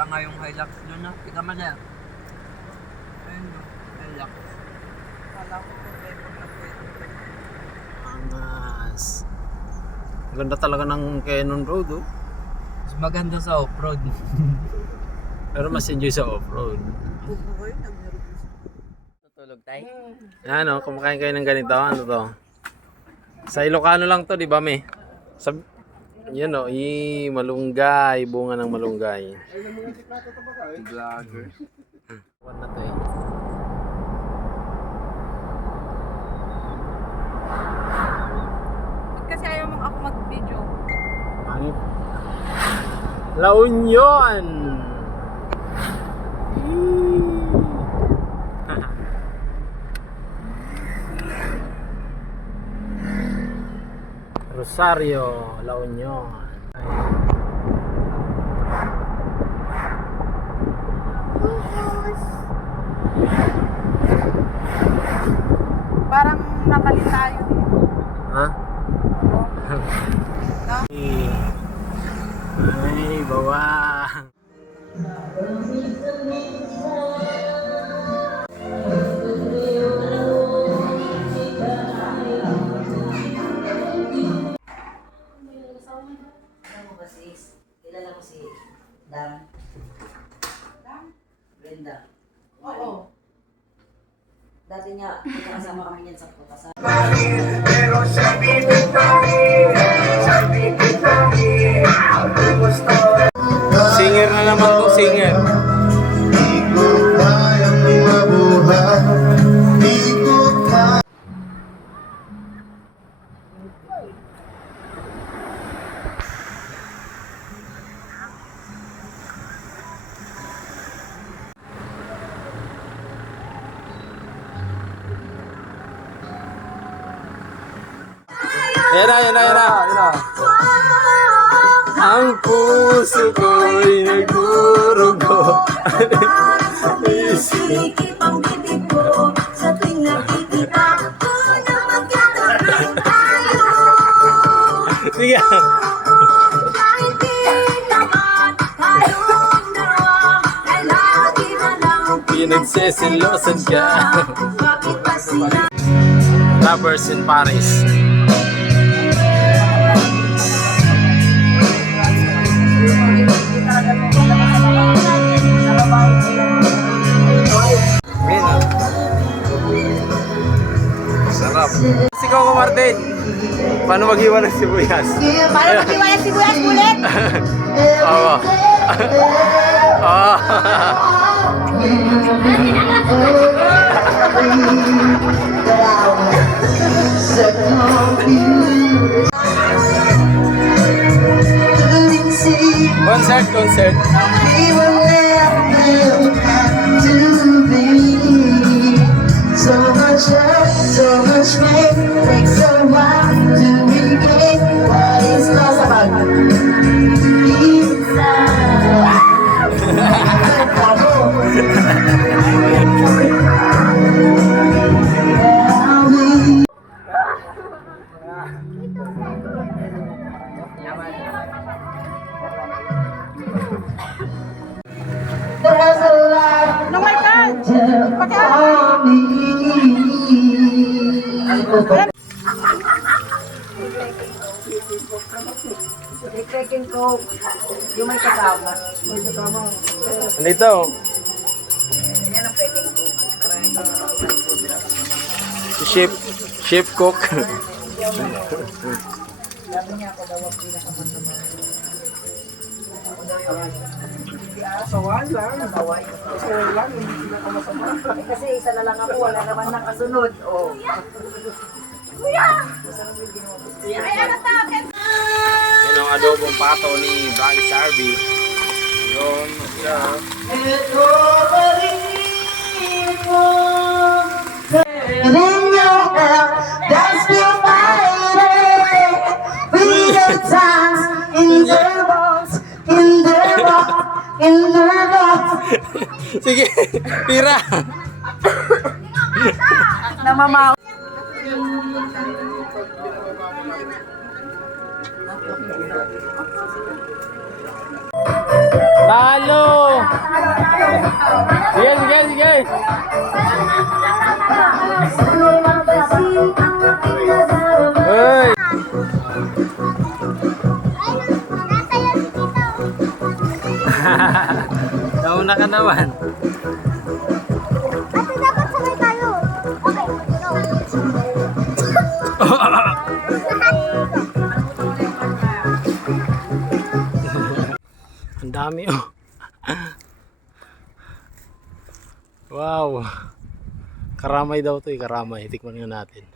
Ika nga yung Hilux doon na. Ika man yan. Ayun no, Hilux. Kala ko problema na pwede. Angas. Ganda talaga ng Cannon Road, oh. Mas maganda sa off-road. Pero mas enjoy sa off-road. Tutulog tayo? Ano, kumakain kayo ng ganito, ano to? Sa Ilocano lang to, di ba, me? Yan o, malunggay, bunga ng malunggay. Vlogger. What na to eh? Kasi ayaw mong ako mag-video. Ano? La Union! Rosario, La Union. Parang nakali tayo. Ha? Ay, bawang. Kilala ko si Dam. Brenda. Oo. Dati niya, magkakasama kami niyan sa putasan. Singer na naman to, singer. Yan na. Ang puso ko'y nagdurugo. Silikip ang bibig mo sa tuwing nakikita ko na magkakaroon tayo. Sige. Kahit di naman tayong dalawa ay lagi na lang Pinagsisilosan ka. bakit ba sila Lovers in Paris. Sarap. Sigaw ko, Martin. Paano maghiwa ng sibuyas? Paano mag-iwaya sibuyas ulit? Oo. Oo. Concert. we will never have to be? So much love, so much pain, takes a while to regain what is lost about there's a lot No, my God! for me. Nagkakin ko, yung may kasama. Andito. Yan ang peking ko. Si Chef Cook. Sabi niya ako daw ang pinakamasama. Ako daw yung Sawan lang. saway. Sawan lang, hindi pinakamasama. Eh, kasi isa na lang ako, wala naman nakasunod. Oh. Ay, ano takin? Yan ang adobong pato ni Braggy Sarby. Yun. In your health, that's still fighting. Freedom times in their bones, in their rock, in their bones. Sige, tira. Namamaw. Talo! Sige, sige, sige. Hey! Nauna ka naman. Ate, dapat sabay tayo. Okay, Ang dami oh. Wow. Karamay daw to eh, karamay. Tikman nga natin.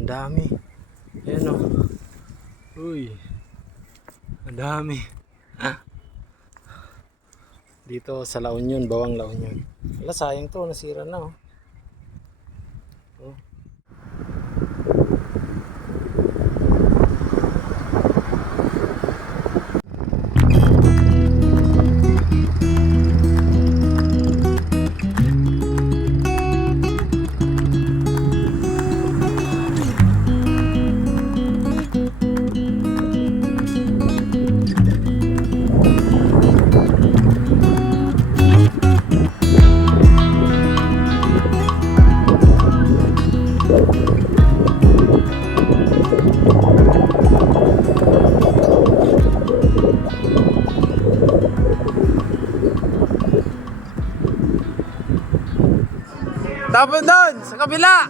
Ang dami. Ayan oh. Uy. Ang dami. Dito sa La Union, Bawang La Union. Wala, sayang to, nasira na oh. Oh. Tapos doon, sa kabila.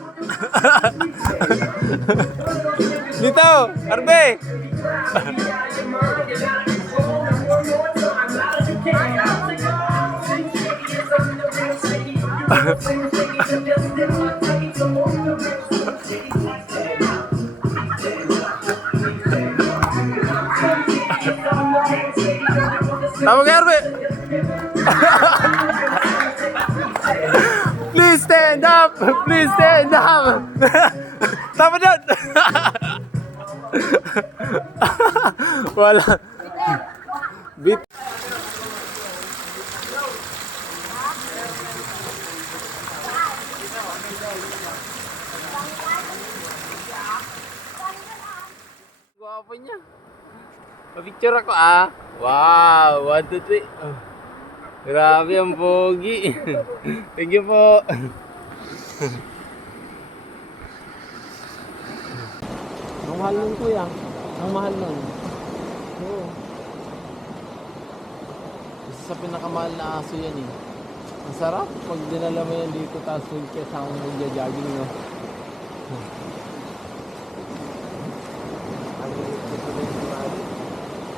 Dito, Arbe. Tawag ka, Arbe. Please stand up! Please stand up! Tama doon! Wala. Bit. Guwapo niya. Pa-picture ako ah. Wow! 1, 2, 3. Oh. Grabe ang pogi. Thank you po. Ang mahal nun kuya. Ang mahal nun. Oo. Isa sa pinakamahal na aso yan eh. Ang sarap pag dinala mo yan dito tapos huwag ka sa akong nagja-jogging no.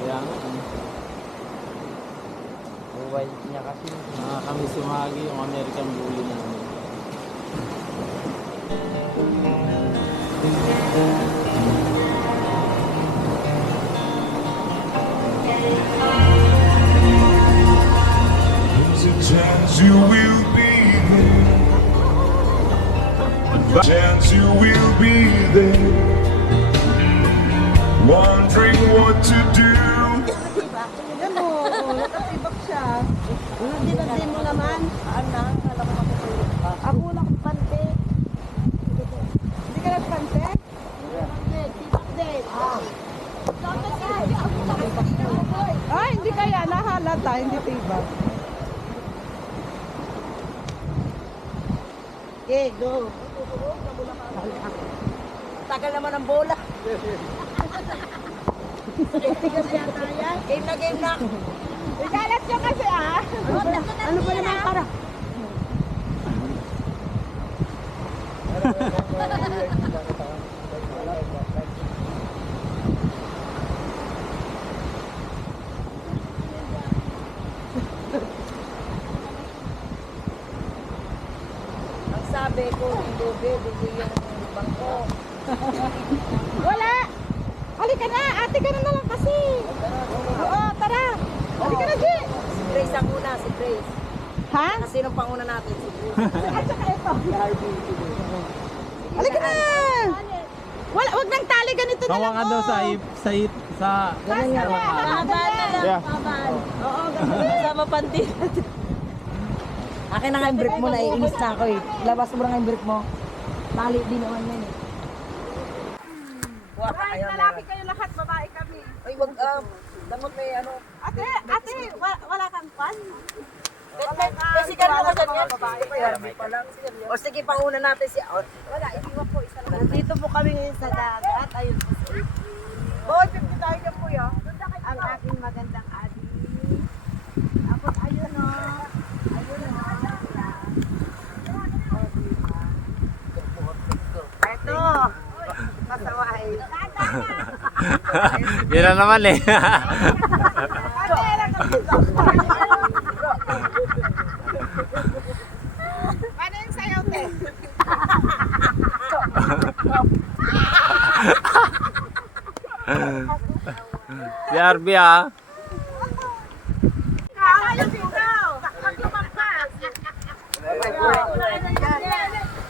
Kaya nga white niya kasi. Kami si Maggie, yung American Bully namin. There's a chance you will be there. A chance you will be there. Wondering what to do. Yan o, nakatibak siya. Dinadin mo naman. Anak, alam ko matutulog pa. Ako lang pante. Hindi ka nagpante? Tibak din. Ay, hindi kaya. Nahalata, hindi tibak. Okay, go. Tagal naman ang bola. Game na. Ikalat siya kasi ah. Ano ba naman para? Ang sabi ko, hindi yung bangko. Wala! Halika na! Ate ka na lang kasi! Oo, tara! Halika na, G! Si Grace ang una, si Grace. Ha? Kasi nung panguna natin, si Grace. At saka ito. Halika na! Wag nang tali, ganito na lang. Kawa ka daw sa Ganyan nga. Pabaan na lang, Yeah. pabaan. Oo, ganyan. Sama panty. Akin na nga yung brick mo, naiinis na ako eh. Labas mo na nga yung brick mo. Tali din naman yan eh. Lalaki kayo lahat, babae kami. damot may ano. Ate, wala kang pan? Basican mo ka dyan yan. O sige, pauna natin siya. Wala, iniwan po isa lang. Dito po kami ngayon sa dagat. Ayun po si Boy, 50 tayo dyan po yan. ang aking magandang adi. Ako, ayun o. Ayun o. Ito. Pasaway. Yun na naman eh. Paano yung sayaw, te? Si RB ah. Ayun ikaw. Pag lumampas.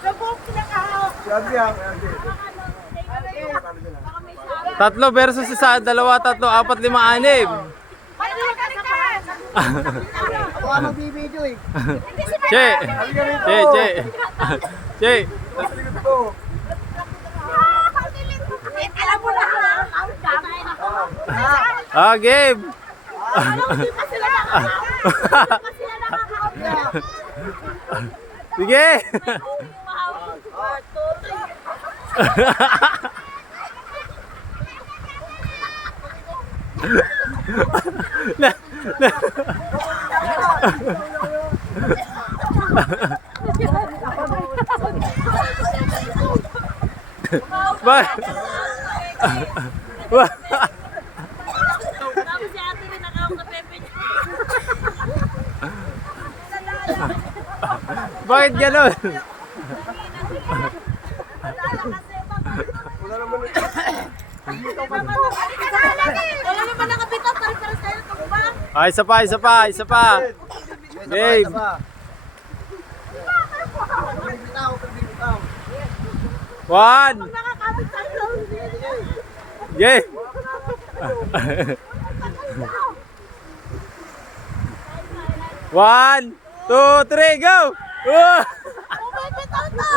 Sa buhok pinakahaw. Tatlo versus isa, dalawa, tatlo, apat, lima, anim. Ako nga magbibideo eh. Che! Che, che! Che! Alam mo na. Ah, game! Hindi pa sila nakakahawak. Sige! Ba? Ba? Tapos si ate rin nakahawak na pepe niya. Bakit gano'n? Wala naman nakabitaw. Pare-pares tayo tumba. Ah, isa pa, isa pa, isa pa. Game! One! Nakakabit tayo. Game! One, two, three, go! Bumibitaw to.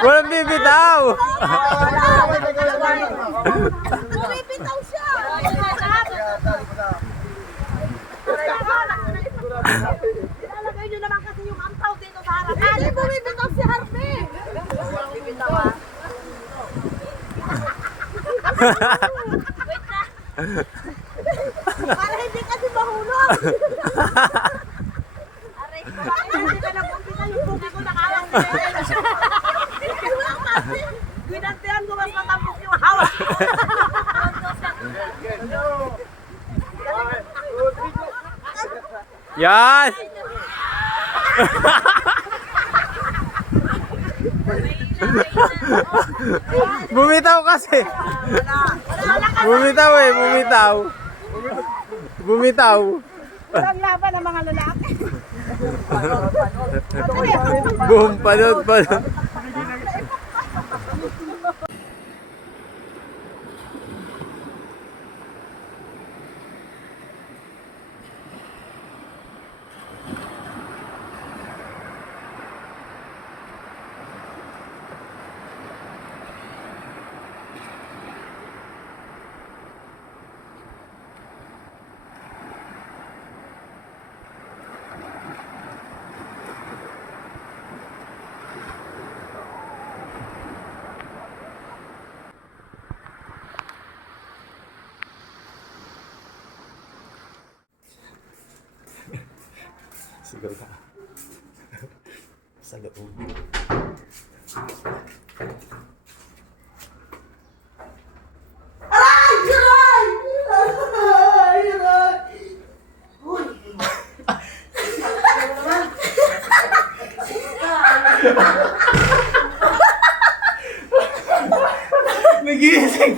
Walang bibitaw! Bumibitaw siya. Ilalagay nyo naman kasi yung ampaw dito sa harap. Hindi bumibitaw si Harvey. Bumibitaw ah. Wait na. Para hindi kasi mahulog. Aray ko. Hindi ka nag-umpisa yung buki ko nakawang. Ginantihan ko mas matapos yung hawak. Yan! Bumitaw kasi! Bumitaw eh, bumitaw! Bumitaw! Walang laban ng mga lalaki. Boom, panod, panod! Sigaw ka. Sa loob. Nagising!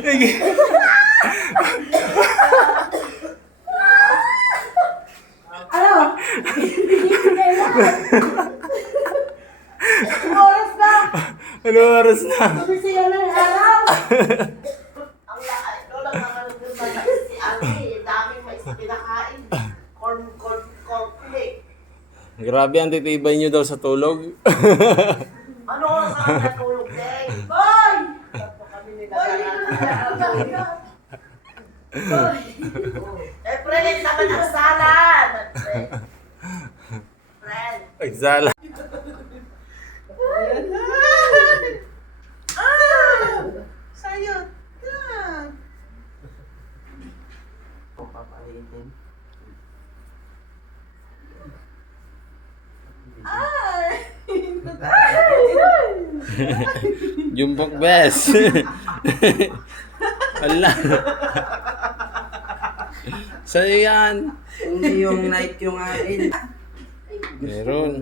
Nagising! Oras na! Ano oras na? Bumisiya na yung araw! Ang lakas ko lang naman doon si Ate. Daming may pinakain. Cornflake. Grabe ang titibay nyo daw sa tulog. Ano oras ang natulog, Deng? Boy! Boy, dito na Eh, friend, naman ang salad. Friend. Ay, sala. Sayot. Ah. Papalitin. Jumbok best. Ala. Sa'yo yan. Hindi yung night yung akin. Meron.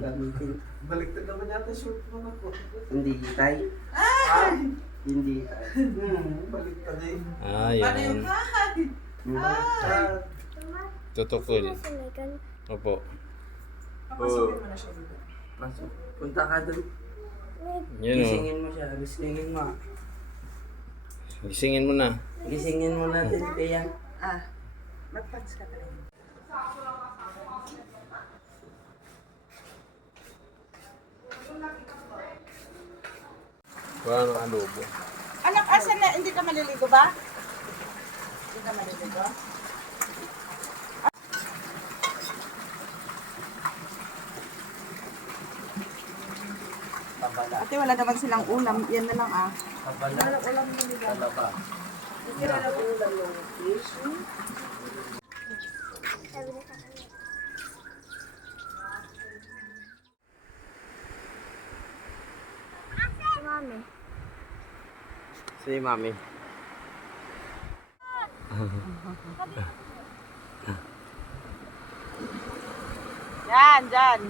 Baliktad naman yata short mo ako. Hindi tay. Hindi tay. Baliktad eh. Ah, yan. Tutukol. Opo. Papasukin mo na siya dito. Pasok. Punta ka doon. Yan o. Gisingin mo siya. Gisingin mo. Gisingin mo na. Gisingin mo natin kaya. Ah, mag-pants ka tayo. Wala nang adobo. Anak, asan na? Hindi ka maliligo ba? Hindi ka maliligo? Kabala. Ate, wala naman silang ulam. Yan na lang ah. Kabala. Kalaba. Si Mami. Yan, dyan.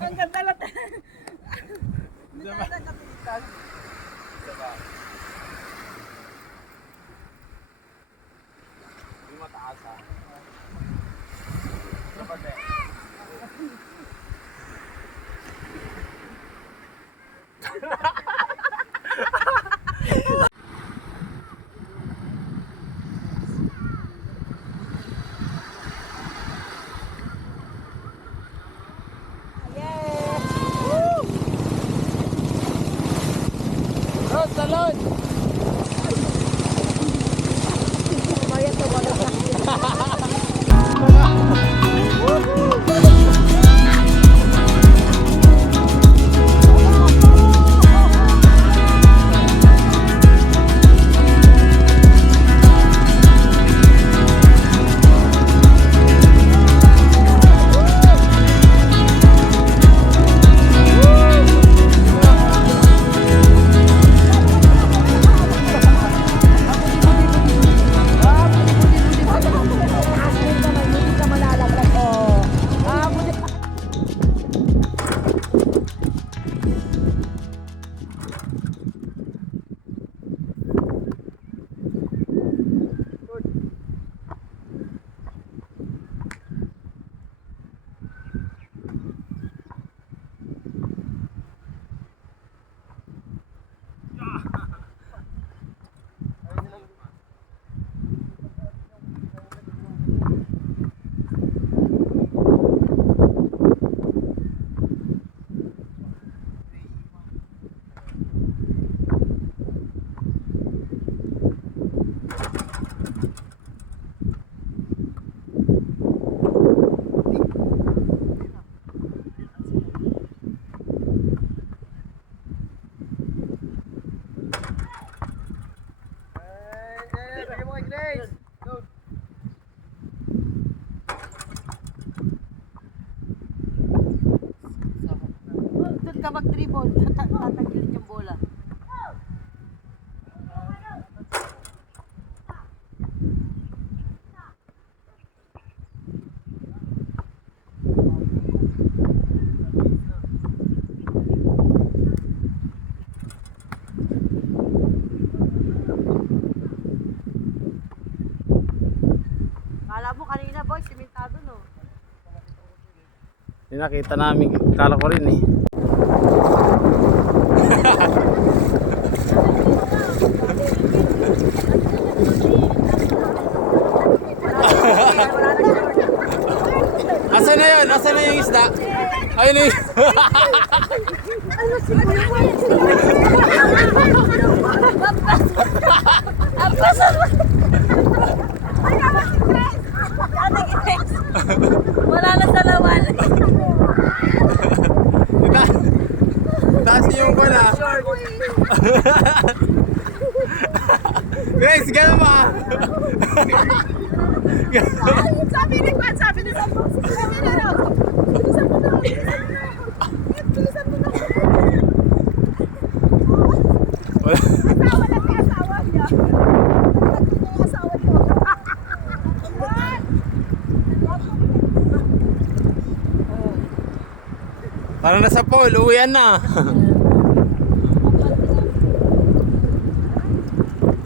Ang ganda lang. Doon ka mag-dribble. Tatagilin yung bola. Hindi nakita namin. Kala ko rin eh. Asan na yun? Asan na yung isda? Ayun na yun. Wala na sa lawan. Taas yung ko na. Grace, gano'n ba? Sabi ni Juan, sabi ni Sambo. Sabi na raw. Bilisan mo na. Bilisan mo na. Asawa na si asawa niya. Yung asawa niyo. Parang nasa pool, uwian na.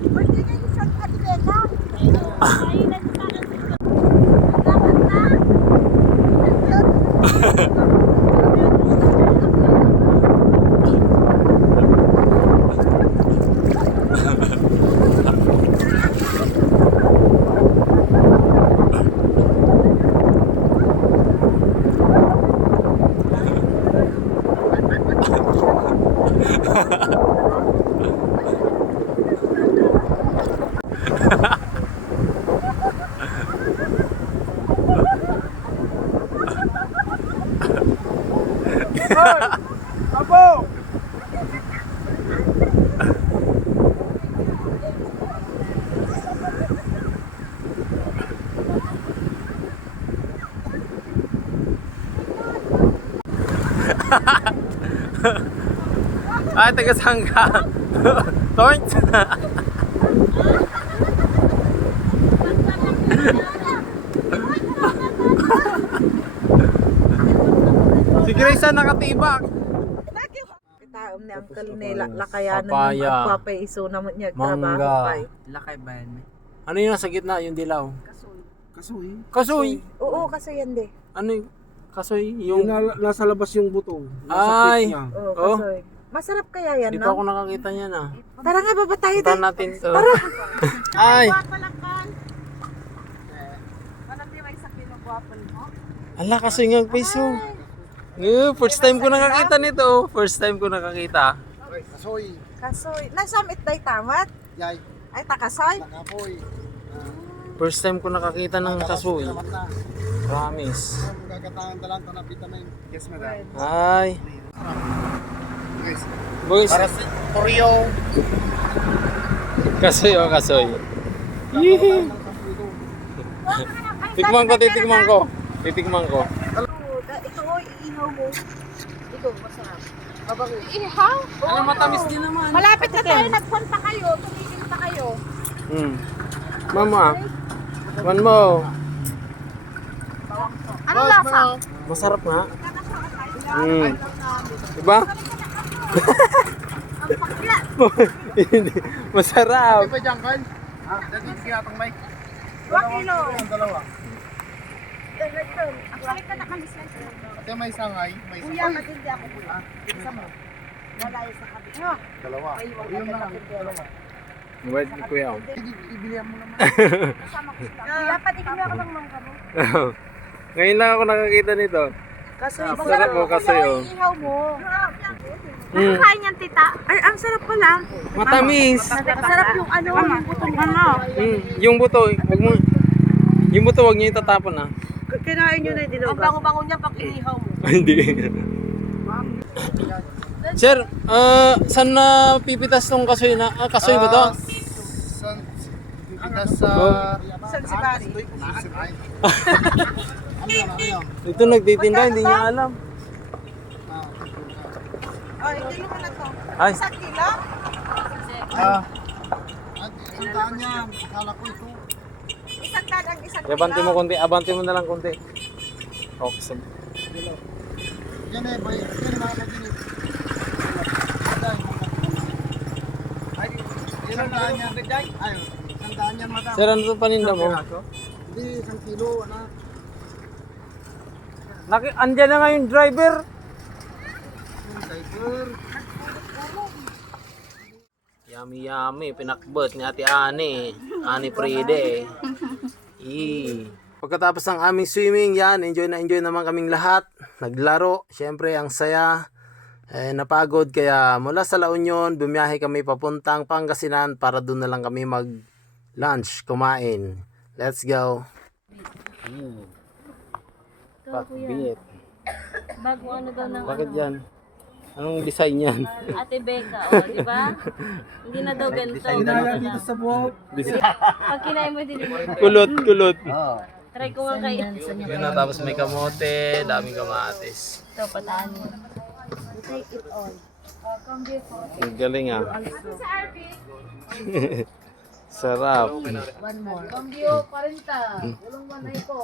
Pwede nga yung isang atleta. Ay, taga saan ka? Toint! Si Grace ang nakatibak. Taom ni Uncle nila lakayanan Papaya. ng magpapaiso naman niya Mangga. trabaho kay. Lakay ba yan? Ano yung nasa gitna? Yung dilaw? Kasoy. Kasoy! Oo, kasi yan de. Ano yung kasoy? Yung Yung... nasa labas yung buto. Ay! Niya. Oo, Oh. kasoy. Masarap kaya yan, Di pa ako no? nakakita niyan ah. Tara nga, baba tayo Punta de. natin to. Ay! Ala, kasoy nga peso. First time ko nakakita nito. First time ko nakakita. Kasoy. Kasoy. Nasamit day tamat? Yay. Ay, takasoy? Nakapoy. First time ko nakakita ng kasoy. Promise. Magkakatangan dalang to na vitamin. Yes, madam. Ay. Guys. Boys. Para sa Oreo. Kasoy o kasoy. Yee. Tikman ko, titikman ko. Titikman ko. Ito o, iihaw mo. Ito, masarap. Babango. Ihaw? Ano, matamis din naman. Malapit na tayo, nagpon pa kayo, tumigil pa kayo. Mama. One mo. Anong lasa? Masarap nga. Diba? Hindi. Masarap. Ano ba dyan, Carl? Ha? Daging siya itong mic. 2 kilo. Dalawa. Ang salit ka na kami slice. Ate may sangay. May Kuya, matindi ako kuya. Isa mo. Malayo sa kabila. Dalawa. Yung lang. Dalawa. Wait, kuya. Ibilihan mo naman. Kasama ko sila. Kuya, patigil mo ako ng mangga mo. Ngayon lang ako nakakita nito. Kasoy. Sarap mo kasoy oh. Iihaw mo. Mm. Kain yan, tita. Ay, ang sarap pala. Matamis. Masarap yung ano, yung butong ano. Yung buto, wag mo. Yung buto wag niyo itatapon ah. Kinain nyo na yung Ang dinugas. bango-bango niya pag inihaw mo. Hindi. Sir, saan na pipitas tong kasoy na? Kasoy ba to? Sa... San si Barry? Ito nagtitinda, hindi niya alam. Ay, kilo mo na to. Ay, 1 kilo? Ang daan niya. Akala ko ito. 1 tan ang 1 kilo. abante mo konti, abante mo na lang konti. Okay. Yan eh, bay. Yan na ako din. Ay, yan ang daan niya. Ay, ang daan niya, madam. Sir, ano itong paninda mo? Hindi, 1 kilo, anak. Andyan na nga yung driver. Yummy yummy, pinakbot ni Ate Ani. Ani Pride. Pagkatapos ng aming swimming, yan, enjoy naman kaming lahat. Naglaro, syempre ang saya. Napagod kaya mula sa La Union, bumiyahe kami papuntang Pangasinan para doon na lang kami mag-lunch, kumain. Let's go. Pakbit. Bago ano daw ng Bakit yan? Anong design yan? Ate Becca, oh, di ba? Hindi na daw ganito. dito sa buhok. Pag kinain mo din, Kulot. try ko nga kayo. Yun na, tapos may kamote, daming kamatis. Ito, pataan mo. Ang galing ah. Sarap. One more. Cambio 40. Ulong 1 na ito.